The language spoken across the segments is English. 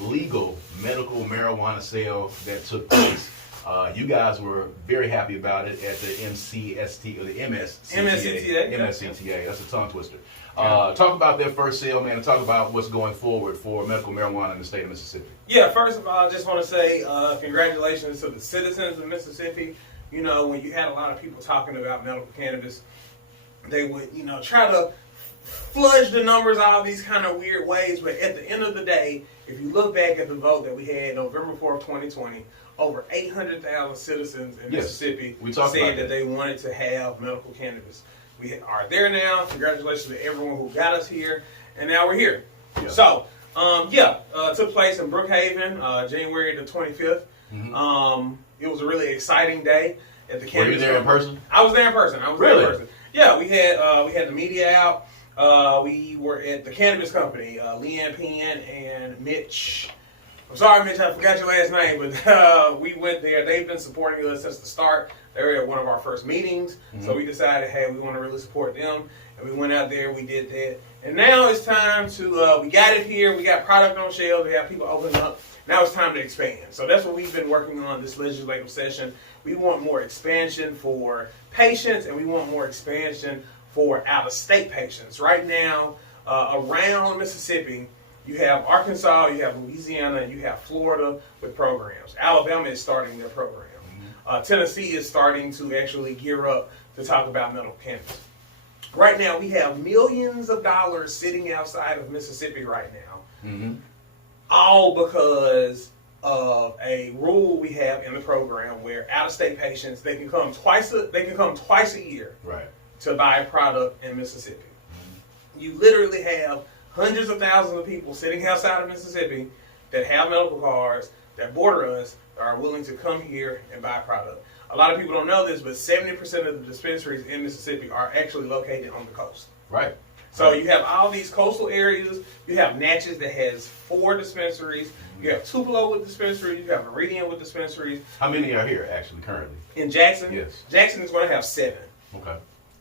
legal medical marijuana sale that took place. You guys were very happy about it at the MCST or the MSCTA. MSCTA. That's a tongue twister. Talk about their first sale, man, and talk about what's going forward for medical marijuana in the state of Mississippi. Yeah, first of all, I just want to say congratulations to the citizens of Mississippi. You know, when you had a lot of people talking about medical cannabis, they would, try to fudge the numbers all these kind of weird ways. But at the end of the day, if you look back at the vote that we had November 4th, 2020, over 800,000 citizens in Mississippi said that they wanted to have medical cannabis. We are there now. Congratulations to everyone who got us here. And now we're here. Yeah. So, took place in Brookhaven, January the 25th. Mm-hmm. It was a really exciting day at the cannabis. Were you there in person? I was there in person. There in person. Yeah, we had the media out. We were at the cannabis company, Leanne Penn and Mitch. I'm sorry, Mitch, I forgot your last name, but we went there. They've been supporting us since the start. They were at one of our first meetings, so we decided, hey, we want to really support them, and we went out there, we did that. And now it's time to, we got it here, we got product on shelves, we have people opening up. Now it's time to expand. So that's what we've been working on this legislative session. We want more expansion for patients, and we want more expansion for out-of-state patients. Right now, around Mississippi, you have Arkansas, you have Louisiana, and you have Florida with programs. Alabama is starting their program. Tennessee is starting to actually gear up to talk about medical cannabis. Right now, we have millions of dollars sitting outside of Mississippi right now, all because of a rule we have in the program where out-of-state patients they can come twice a year to buy a product in Mississippi. You literally have hundreds of thousands of people sitting outside of Mississippi that have medical cards that border us are willing to come here and buy a product. A lot of people don't know this, but 70% of the dispensaries in Mississippi are actually located on the coast. Right. So you have all these coastal areas. You have Natchez that has 4 dispensaries. You have Tupelo with dispensaries. You have Meridian with dispensaries. How many are here actually currently? In Jackson? Yes. Jackson is going to have 7. Okay.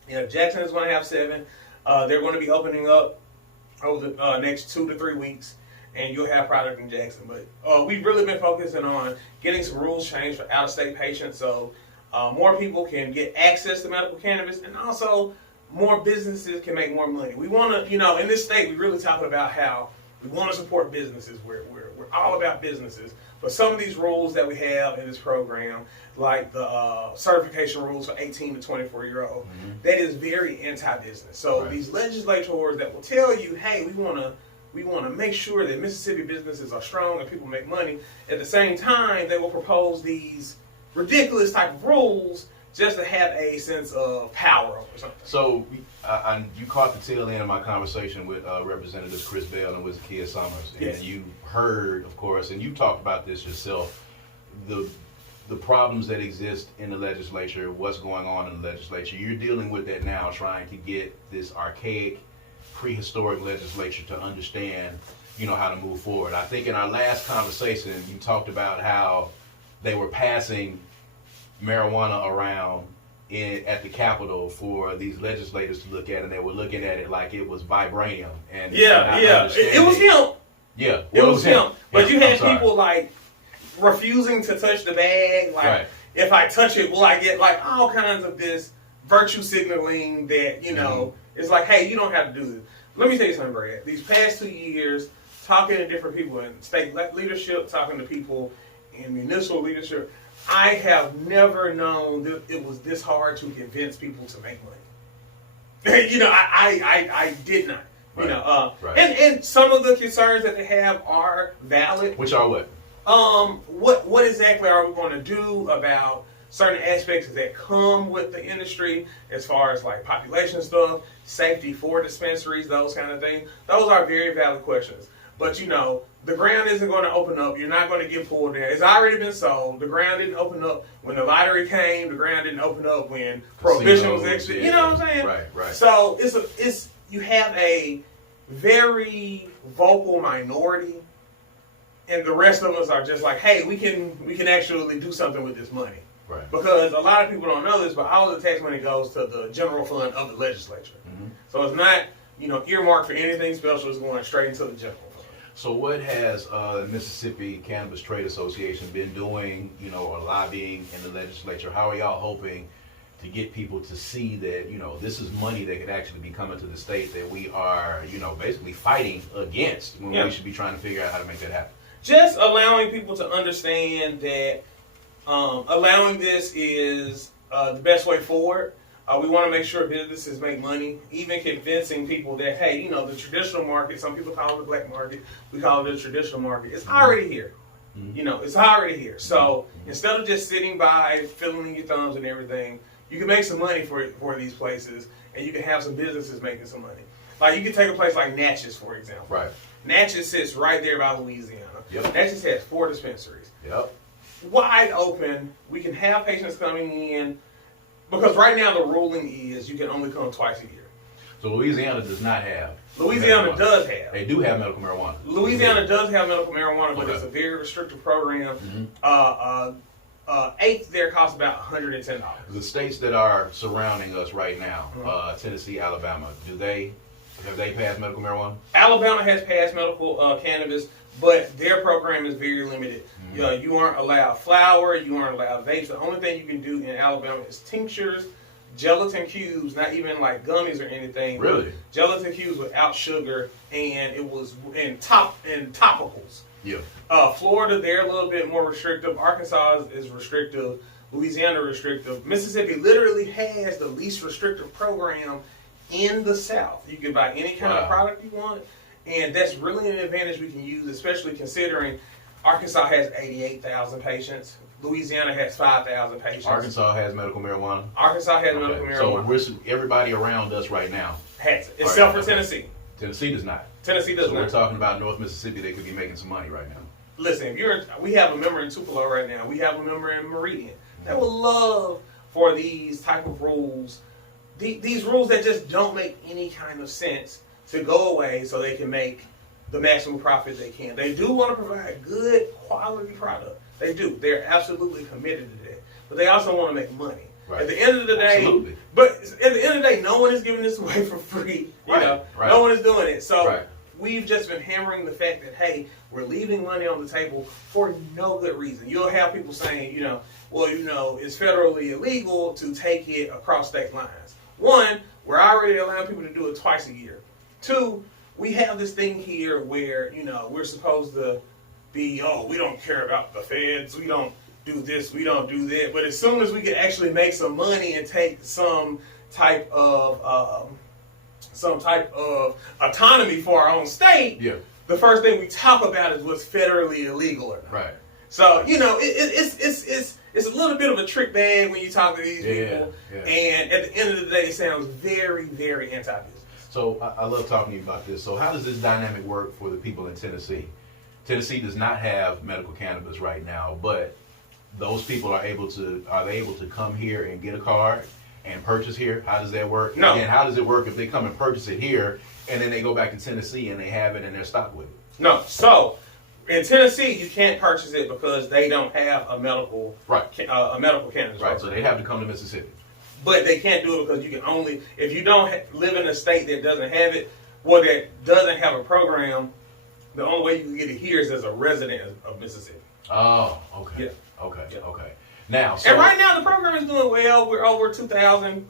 Yeah, Jackson is going to have 7. They're going to be opening up over the next 2 to 3 weeks, and you'll have product in Jackson. But we've really been focusing on getting some rules changed for out-of-state patients so more people can get access to medical cannabis, and also more businesses can make more money. We want to, in this state, we really talking about how we want to support businesses. We're all about businesses. But some of these rules that we have in this program, like the certification rules for 18 to 24-year-old, that is very anti-business. So these legislators that will tell you, hey, we want to make sure that Mississippi businesses are strong and people make money. At the same time, they will propose these ridiculous type of rules just to have a sense of power over something. So you caught the tail end of my conversation with Representatives Chris Bell and with Kia Summers. And you heard, of course, and you talked about this yourself, the problems that exist in the legislature, what's going on in the legislature. You're dealing with that now, trying to get this archaic, prehistoric legislature to understand, how to move forward. I think in our last conversation, you talked about how they were passing marijuana around at the Capitol for these legislators to look at, and they were looking at it like it was vibranium. And it was him. Yeah, it was him. But you had people like refusing to touch the bag. Like, if I touch it, will I get like all kinds of this virtue signaling that it's like, hey, you don't have to do this. Let me tell you something, Brad. These past 2 years, talking to different people in state leadership, talking to people in municipal leadership, I have never known that it was this hard to convince people to make money. I did not. And some of the concerns that they have are valid. Which are what? What exactly are we going to do about certain aspects that come with the industry as far as like population stuff, safety for dispensaries, those kind of things? Those are very valid questions. But the ground isn't going to open up. You're not going to get pulled in. It's already been sold. The ground didn't open up when the lottery came. The ground didn't open up when prohibition was actually. You know what I'm saying? Right. So you have a very vocal minority, and the rest of us are just like, hey, we can actually do something with this money. Right. Because a lot of people don't know this, but all of the tax money goes to the general fund of the legislature. So it's not earmarked for anything special. It's going straight into the general fund. So what has the Mississippi Cannabis Trade Association been doing, or lobbying in the legislature? How are y'all hoping to get people to see that, this is money that could actually be coming to the state that we are, basically fighting against when we should be trying to figure out how to make that happen? Just allowing people to understand that allowing this is the best way forward. We want to make sure businesses make money, even convincing people that, hey, the traditional market, some people call it the black market, we call it the traditional market, it's already here. It's already here. So instead of just sitting by, fiddling your thumbs and everything, you can make some money for these places, and you can have some businesses making some money. Like, you can take a place like Natchez, for example. Right. Natchez sits right there by Louisiana. Yep. Natchez has 4 dispensaries. Yep. Wide open. We can have patients coming in. Because right now the ruling is you can only come twice a year. So Louisiana does not have. Louisiana does have. They do have medical marijuana. Louisiana does have medical marijuana, but it's a very restrictive program. Eighth there costs about $110. The states that are surrounding us right now, Tennessee, Alabama, have they passed medical marijuana? Alabama has passed medical cannabis, but their program is very limited. You aren't allowed flour, you aren't allowed vapes. The only thing you can do in Alabama is tinctures, gelatin cubes, not even like gummies or anything. Really? Gelatin cubes without sugar, and it was in topicals. Yeah. Florida, they're a little bit more restrictive. Arkansas is restrictive. Louisiana restrictive. Mississippi literally has the least restrictive program in the South. You can buy any kind of product you want, and that's really an advantage we can use, especially considering Arkansas has 88,000 patients. Louisiana has 5,000 patients. Arkansas has medical marijuana? Arkansas has medical marijuana. So everybody around us right now has it, except for Tennessee. Tennessee does not. Tennessee does not. So we're talking about North Mississippi. They could be making some money right now. Listen, we have a member in Tupelo right now. We have a member in Meridian. They would love for these type of rules, these rules that just don't make any kind of sense, to go away so they can make the maximum profit they can. They do want to provide good quality product. They do. They're absolutely committed to that. But they also want to make money. Right. At the end of the day, no one is giving this away for free. No one is doing it. So we've just been hammering the fact that, hey, we're leaving money on the table for no good reason. You'll have people saying, it's federally illegal to take it across state lines. One, we're already allowing people to do it twice a year. Two, we have this thing here where, we're supposed to be, we don't care about the feds, we don't do this, we don't do that. But as soon as we can actually make some money and take some type of autonomy for our own state, the first thing we talk about is what's federally illegal or not. Right. So, it's a little bit of a trick bag when you talk to these people. Yeah. And at the end of the day, it sounds very, very anti-business. So I love talking to you about this. So how does this dynamic work for the people in Tennessee? Tennessee does not have medical cannabis right now, but those people are they able to come here and get a card and purchase here? How does that work? No. And how does it work if they come and purchase it here and then they go back to Tennessee and they have it and they're stocked with it? No. So in Tennessee, you can't purchase it because they don't have a medical cannabis. Right. So they have to come to Mississippi. But they can't do it because you can only, if you don't live in a state that doesn't have it, or that doesn't have a program, the only way you can get it here is as a resident of Mississippi. Oh, okay. Yeah. Okay. Now, and right now the program is doing well. We're over 2,000.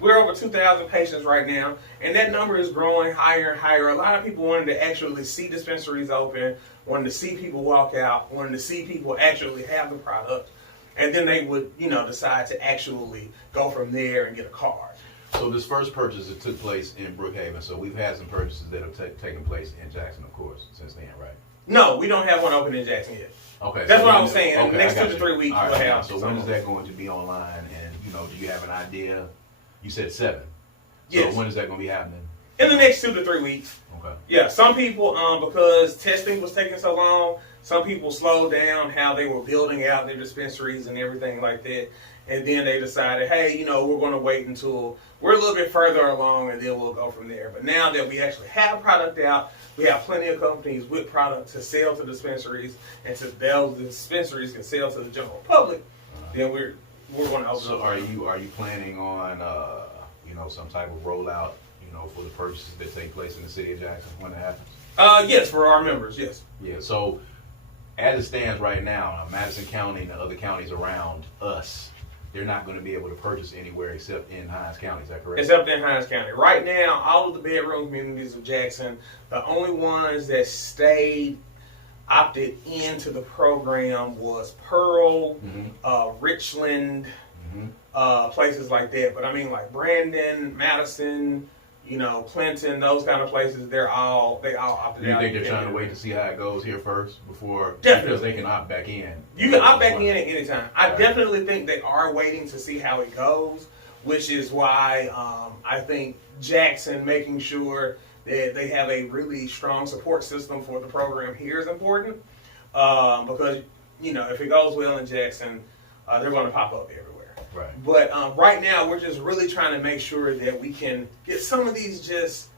We're over 2,000 patients right now, and that number is growing higher and higher. A lot of people wanted to actually see dispensaries open, wanted to see people walk out, wanted to see people actually have the product. And then they would, decide to actually go from there and get a card. So this first purchase that took place in Brookhaven, so we've had some purchases that have taken place in Jackson, of course, since then, right? No, we don't have one open in Jackson yet. Okay. That's what I was saying. In the next 2 to 3 weeks, we'll have. So when is that going to be online? And, do you have an idea? You said 7. Yes. So when is that going to be happening? In the next 2 to 3 weeks. Okay. Yeah, some people, because testing was taking so long, some people slowed down how they were building out their dispensaries and everything like that. And then they decided, hey, we're going to wait until we're a little bit further along and then we'll go from there. But now that we actually have product out, we have plenty of companies with product to sell to dispensaries, and to those dispensaries can sell to the general public, then we're going to open So up. are you planning on, some type of rollout, for the purchases that take place in the city of Jackson when it happens? Yes, for our members, yes. Yeah, so as it stands right now, Madison County and the other counties around us, they're not going to be able to purchase anywhere except in Hinds County. Is that correct? Except in Hinds County. Right now, all of the bedroom communities of Jackson, the only ones that stayed opted into the program was Pearl, Richland, places like that. But I mean, like Brandon, Madison, Clinton, those kind of places, they all opted out. Do you think they're trying to wait to see how it goes here first before? Definitely. Because they can opt back in. You can opt back in at any time. I definitely think they are waiting to see how it goes, which is why I think Jackson making sure that they have a really strong support system for the program here is important. Because, if it goes well in Jackson, they're going to pop up everywhere. Right. But right now, we're just really trying to make sure that we can get some of these just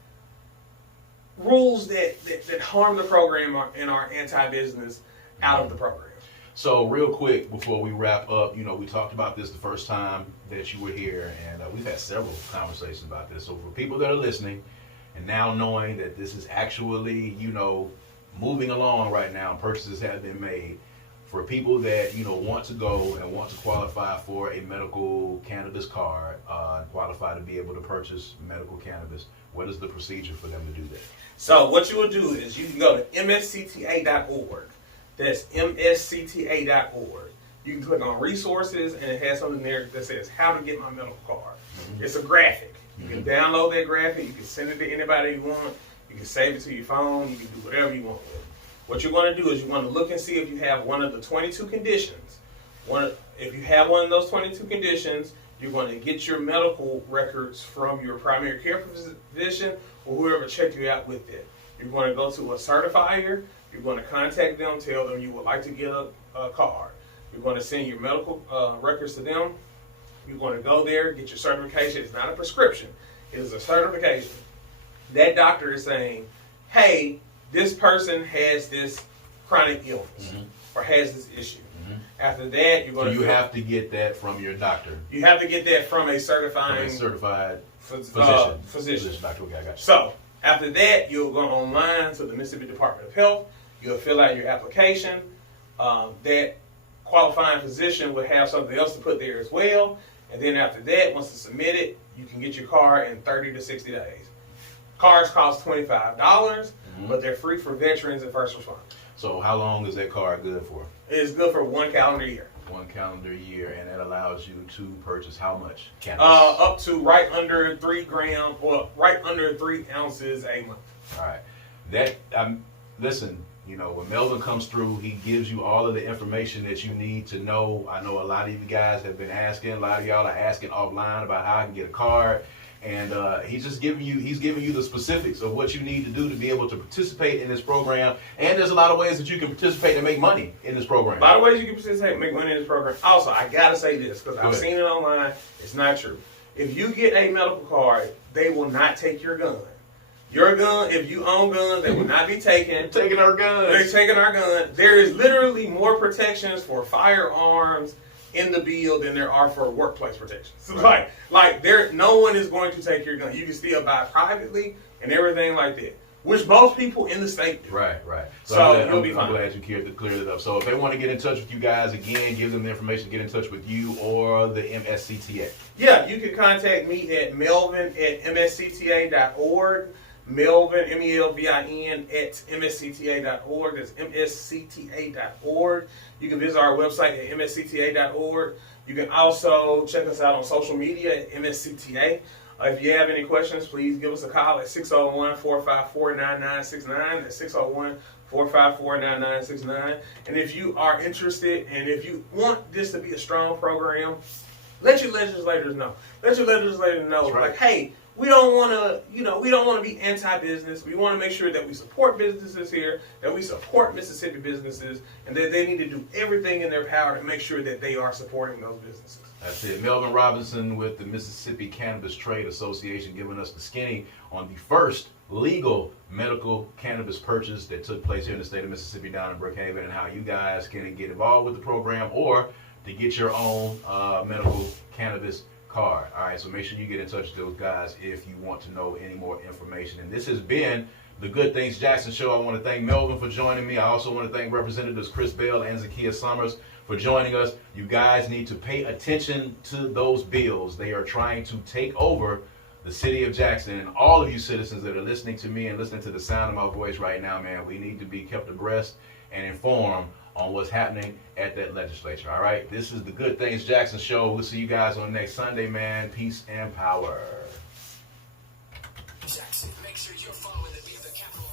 rules that harm the program and are anti-business out of the program. So real quick, before we wrap up, we talked about this the first time that you were here, and we've had several conversations about this. So for people that are listening, and now knowing that this is actually, moving along right now, purchases have been made, for people that, want to go and want to qualify for a medical cannabis card, qualify to be able to purchase medical cannabis, what is the procedure for them to do that? So what you will do is you can go to mscta.org. That's mscta.org. You can click on resources, and it has something there that says how to get my medical card. It's a graphic. You can download that graphic. You can send it to anybody you want. You can save it to your phone. You can do whatever you want with it. What you're going to do is you want to look and see if you have one of the 22 conditions. If you have one of those 22 conditions, you're going to get your medical records from your primary care physician or whoever checked you out with it. You're going to go to a certifier. You're going to contact them, tell them you would like to get a card. You're going to send your medical records to them. You're going to go there, get your certification. It's not a prescription. It is a certification. That doctor is saying, hey, this person has this chronic illness or has this issue. After that, you're going to... So you have to get that from your doctor. You have to get that from a certified physician. Physician doctor. Okay, I got you. So after that, you'll go online to the Mississippi Department of Health. You'll fill out your application. That qualifying physician will have something else to put there as well. And then after that, once it's submitted, you can get your card in 30 to 60 days. Cards cost $25, but they're free for veterans and first responders. So how long is that card good for? It's good for 1 calendar year. 1 calendar year, and that allows you to purchase how much cannabis? Up to right under 3 grams, or right under 3 ounces a month. All right. That listen. When Melvin comes through, he gives you all of the information that you need to know. I know a lot of you guys have been asking. A lot of y'all are asking offline about how I can get a card. And he's giving you the specifics of what you need to do to be able to participate in this program. And there's a lot of ways that you can participate and make money in this program. A lot of ways you can participate and make money in this program. Also, I got to say this, because I've seen it online. It's not true. If you get a medical card, they will not take your gun. Your gun, if you own guns, they will not be taken. They're taking our guns. They're taking our guns. There is literally more protections for firearms in the bill than there are for workplace protections. So right. like no one is going to take your gun. You can still buy privately and everything like that, which most people in the state do. Right. So you'll be fine. I'm glad you cleared it up. So if they want to get in touch with you guys, again, give them the information to get in touch with you or the MSCTA. Yeah, you can contact me at melvin@mscta.org. Melvin, MELVIN, at mscta.org. That's mscta.org. You can visit our website at mscta.org. You can also check us out on social media at MSCTA. If you have any questions, please give us a call at 601-454-9969. That's 601-454-9969. And if you are interested and if you want this to be a strong program, let your legislators know. Let your legislators know, like, hey, we don't want to, we don't want to be anti-business. We want to make sure that we support businesses here, that we support Mississippi businesses, and that they need to do everything in their power to make sure that they are supporting those businesses. That's it. Melvin Robinson with the Mississippi Cannabis Trade Association giving us the skinny on the first legal medical cannabis purchase that took place here in the state of Mississippi down in Brookhaven, and how you guys can get involved with the program or to get your own medical cannabis card. All right, so make sure you get in touch with those guys if you want to know any more information. And this has been the Good Things Jackson Show. I want to thank Melvin for joining me. I also want to thank Representatives Chris Bell and Zakiya Summers for joining us. You guys need to pay attention to those bills. They are trying to take over the city of Jackson. And all of you citizens that are listening to me and listening to the sound of my voice right now, man, we need to be kept abreast and informed on what's happening at that legislature. All right, this is the Good Things Jackson Show. We'll see you guys on next Sunday, man. Peace and power. Jackson, make sure you're following the capital